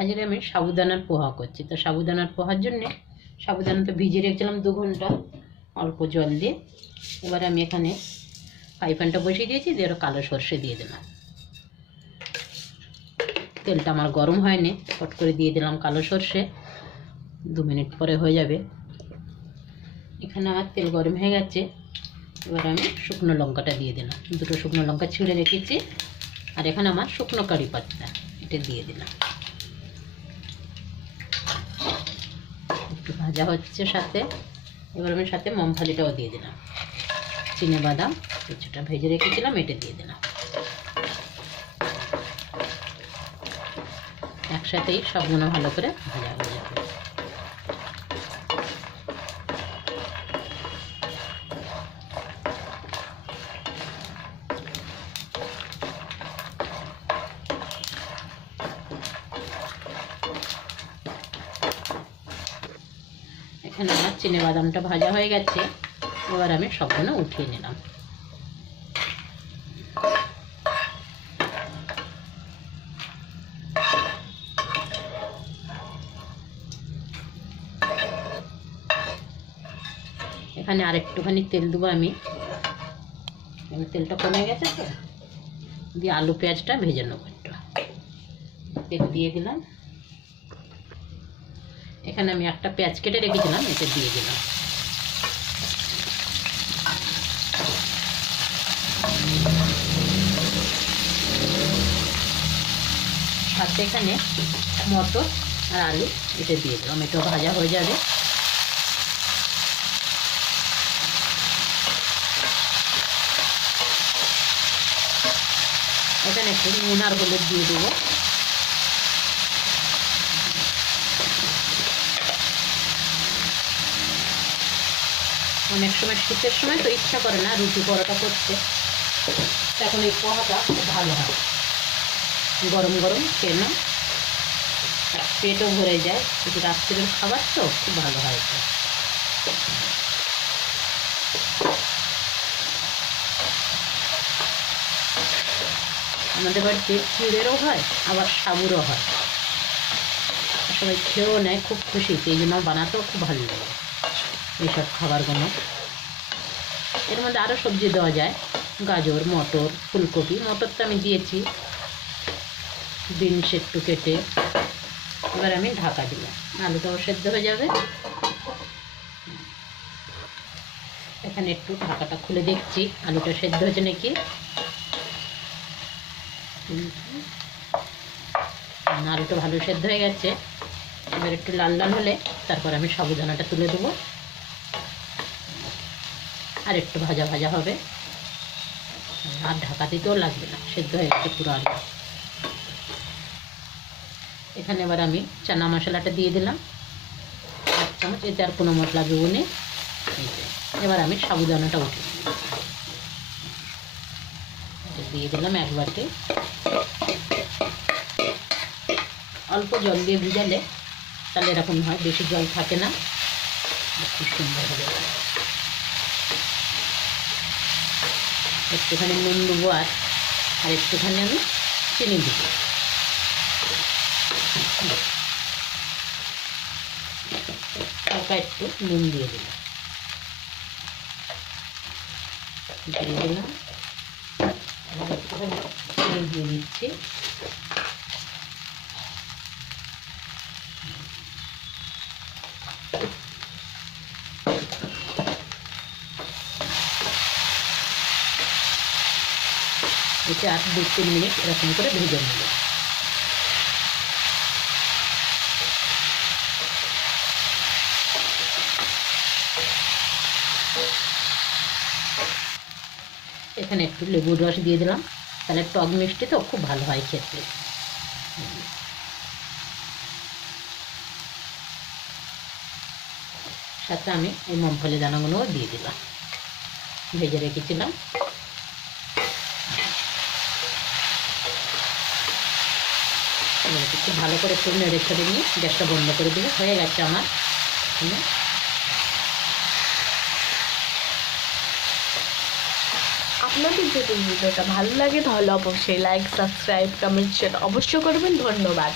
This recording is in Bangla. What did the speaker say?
আজকে আমি সাবুদানার পোহা করছি। তো সাবুদানার পোহার জন্যে সাবুদানা তো ভিজিয়ে রেখেছিলাম 2 ঘন্টা অল্প জল দিয়ে। এবারে আমি এখানে ফ্রাই প্যানটা বসিয়ে দিয়েছি, দিয়ে ওরা কালো সর্ষে দিয়ে দিলাম। তেলটা আমার গরম হয়নি, ফট করে দিয়ে দিলাম কালো সর্ষে। 2 মিনিট পরে হয়ে যাবে। এখানে আমার তেল গরম হয়ে গেছে। এবার আমি শুকনো লঙ্কাটা দিয়ে দিলাম, 2টো শুকনো লঙ্কা ছিঁড়ে রেখেছি। আর এখানে আমার শুকনো কারি পাতা, এটা দিয়ে দিলাম। একটু ভাজা হচ্ছে সাথে। এবার আমি সাথে মুগফালিটাও দিয়ে দিলাম, চিনে বাদাম কিছুটা ভেজে রেখেছিলাম, এটা দিয়ে দিলাম। একসাথেই সবগুলো ভালো করে ভাজা হয়ে যাবে। এখানে আমার চিনে বাদামটা ভাজা হয়ে গেছে। এবার আমি সবগুলো উঠিয়ে নিলাম। এখানে আরেকটুখানি তেল দেবো আমি, তেলটা কমে গেছে তো, দিয়ে আলু পেঁয়াজটা ভেজে নেবো। একটু তেল দিয়ে দিলাম। এখানে আমি একটা পেঁয়াজ কেটে রেখেছিলাম, এটা দিয়ে দিলাম। সাথে এখানে মটর আর আলু এটা দিয়ে দিলাম, এটাও ভাজা হয়ে যাবে। এখানে একটু নুন আর হলুদ দিয়ে দেবো। অনেক সময় শীতের সময় তো ইচ্ছা করে না রুটি পরোটা করতে, তখন এই পোহাটা খুব ভালো হয়। গরম গরম খেয়ে নাও, পেটও ভরে যায়। কিন্তু রাত্রের খাবার তো খুব ভালো হয় এটা। আমাদের বাড়িতে চিড়েরও হয়, আবার সাবুরও হয়। সবাই খেয়েও নেয়, খুব খুশিতে। এই জন্য বানাতেও খুব ভালো লাগে এইসব খাবারগুলো। এর মধ্যে আরও সবজি দেওয়া যায়, গাজর, মটর, ফুলকপি। মটরটা আমি দিয়েছি, বিনস একটু কেটে। এবার আমি ঢাকা দিলাম, আলুটাও সেদ্ধ হয়ে যাবে। এখানে একটু ঢাকাটা খুলে দেখছি আলুটা সেদ্ধ হয়েছে নাকি। আলুটা ভালো সেদ্ধ হয়ে গেছে। এবার একটু লাল লাল হলে তারপর আমি সাবুদানাটা তুলে দেবো, আর একটু ভাজা ভাজা হবে। আর ঢাকা দিতেও লাগবে না, সেদ্ধ হয়ে গেছে পুরো আলু। এখানে এবার আমি চানা মশলাটা দিয়ে দিলাম 1 চামচ। এতে আর কোনো মশলা দেবো না। এবার আমি সাবুদানাটা উঠে দিয়ে দিলাম 1 বাটি। অল্প জল দিয়ে ভিজালে তাহলে এরকম হয়, বেশি জল থাকে না, খুব সুন্দর হবে। একটুখানি নুন দেবো, আর একটুখানি আমি চিনি দেবো। হালকা একটু নুন দিয়ে দিলাম, একটুখানি চিনি দিয়ে দিচ্ছি। এতে আর 2-3 মিনিট এরকম করে ভেজে নেব। এখানে একটু লেবুর রস দিয়ে দিলাম, তাহলে টক মিষ্টি তো খুব ভালো হয় খেতে। সাথে আমি এই মুগফলি দানাগুলোও দিয়ে দিলাম, ভেজে রেখেছিলাম। একটু ভালো করে একটু নেড়ে ছেড়ে নিয়ে গ্যাসটা বন্ধ করে দিলে হয়ে গেছে আমার। আপনাদের যদি ভিডিওটা ভালো লাগে তাহলে অবশ্যই লাইক, সাবস্ক্রাইব, কমেন্ট, শেয়ার অবশ্যই করবেন। ধন্যবাদ।